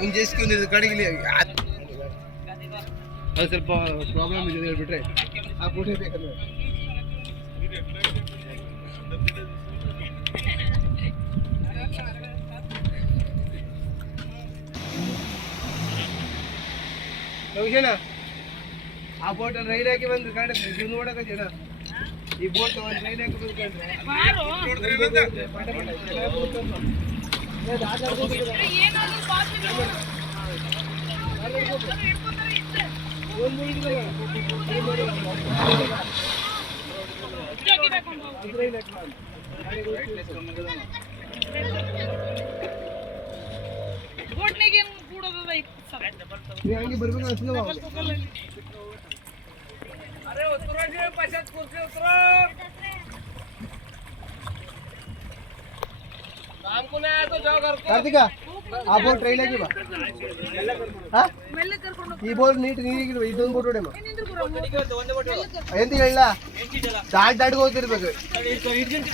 ಹಿಂಗೆ ಕಡೆಗೆ ಅದು ಸ್ವಲ್ಪ ಪ್ರಾಬ್ಲಮ್ ಇದೆ ಹೇಳ್ಬಿಟ್ರೆ ಆ ಫೋಟೋ ಬೇಕಂದ್ರೆ ಜನ ಆ ಬೋಟ್ ರೈಲ್ ಹಾಕಿ ಬಂದು ಕಾಣುತ್ತೆ ಇದು ನೋಡಕತ್ತೇನ ಈ ಬೋಟ್ ಒಂದು ರೈಲ್ ಹಾಕಿ ಬಂದು ಹಂಗೆ ಬರ್ಬೇಕು ಅನ್ಸಲ್ಲ ಕಾರ್ತಿಕ ಆ ಬೋಟ್ ಟ್ರೈನ್ ಹಾಕಿ ಬಾ ಈ ಬೋಟ್ ನೀರಿಗೆ ಇದೊಂದು ಬೋಟ್ ಹೊಡೆಮ ಎಂತ ಹೇಳಿಲ್ಲ ದಾಟ್ ಹೋಗ್ತಿರ್ಬೇಕು